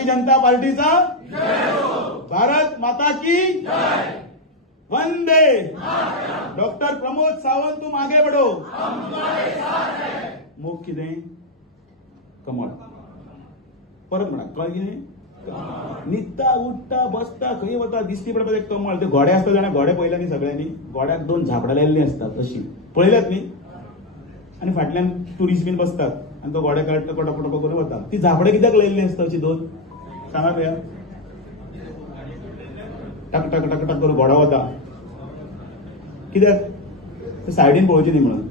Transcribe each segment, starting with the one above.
भारतीय जनता पार्टीचा भारत माता की वंदे। डॉक्टर प्रमोद सावंत तुम आगे बढ़ो। मुख कितें कमळ परत म्हणा कळ्ळें कितें न्हिदता उठता बसता खंय वता दिसती पडटा ते कमळ ते घोडे आसता जाल्यार घोडे पळयल्या न्ही सगळ्यांनी घोड्याक 2 झापडां लायिल्लीं आसतात तशी पळयल्यात न्ही आनी फाटल्यान टुरिस्ट बीन बसतात आनी तो घोडे टको टको टको करून वता ती झापडां कित्याक लायिल्लीं आसता अशी 2 सांगा पळया टक टक टक टक करून घोडो वता कित्याक सायडीन पळोवची न्ही म्हणून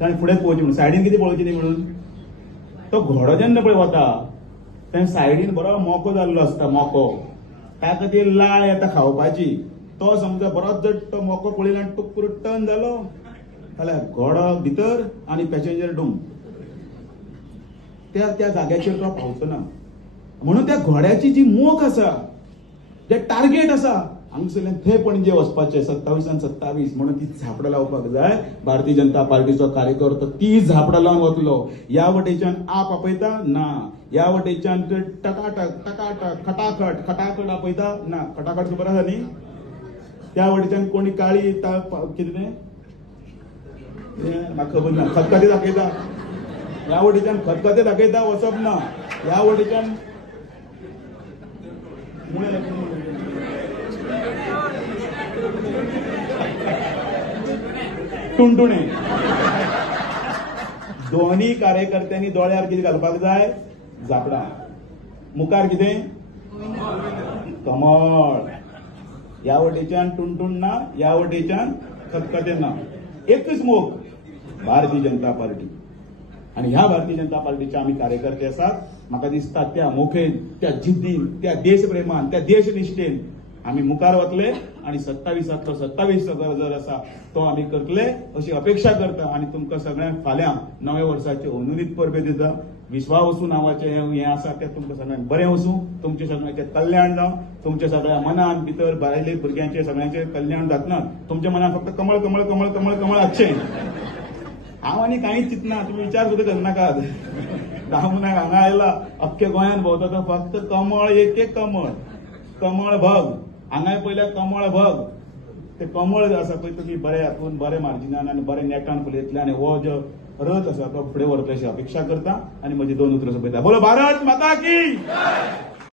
ताणें फुडेंच पळोवची म्हणून सायडीन कितें पळोवची न्ही म्हणून तो घोडो जेन्ना पळय वता तेन्ना सायडीन बरो मोको जाल्लो आसता मोको त्या खातीर लाळ येता खावपाची तो समजा बरो जर तो मोको पळयलो आनी टूक करून टर्न जालो जाल्यार घोडो भितर आनी पॅसेंजर डूम त्या जाग्याचेर तो पावचो ना म्हणून त्या घोड्याची जी मोख आसा जे टार्गेट आसा हांगसरल्यान थंय पणजे वचपाचें 27 म्हणून ती झापडां लावपाक जाय भारतीय जनता पार्टीचो कार्यकर्तो ती झापडां लावन वतलो ह्या वटेच्यान आप आपयता ना ह्या वटेच्यान टकाटक टकाटक खटाखट खटाखट आपयता ना खटाखट खबर आसा न्ही त्या वटेच्यान कोणी काळी कितें तें म्हाका खबर ना खतखतें दाखयता ह्या वटेच्यान खतखतें दाखयता वचप ना ह्या वटेच्यान टुणटुणे दोन्ही कार्यकर्त्यांनी दोळ्यार कितें घालपाक जाय झापडां मुखार कितें कमळ ह्या वटेच्यान टुणटुण ना ह्या वटेच्यान खतखतें ना एकच मोख भारतीय जनता पार्टी आणि ह्या भारतीय जनता पार्टीचे आम्ही कार्यकर्ते आसात म्हाका दिसता त्या मोखेन त्या जिद्दीन त्या देशप्रेमान त्या देशनिश्ठेन आम्ही मुखार वतले आणि 27 जर आसा तो आम्ही करतले अशी अपेक्षा करता आणि तुमकां सगळ्यांक फाल्यां नव्या वर्साचे अनुरीत परबे दिता विश्वावसू नावाचे हे आसा ते तुमकां सगळ्यांक बरें वचूं तुमचे सगळ्यांचे कल्याण जावं तुमच्या सगळ्या मनान भितर भायले भुरग्यांचे सगळ्यांचे कल्याण जातना तुमच्या मनान फक्त कमळ कमळ कमळ कमळ कमळ आसचें हांव आनी कांयच चिंतना तुमी विचार सुद्दां करनाकात दामनाक हांगा आयला अख्ख्या गोंयान भोंवता तो फक्त कमळ एक कमळ कमळ भग हांगाय पयल्या कमळ भग ते कमळ जे आसा पळय तुमी बरे हातून बरे मार्जिनान आनी बरे नेटान फुलयतले आनी हो जो रथ आसा तो फुडें व्हरतले अशी अपेक्षा करता आनी म्हजी 2 उतरां सोंपयता बोलो भारत माता की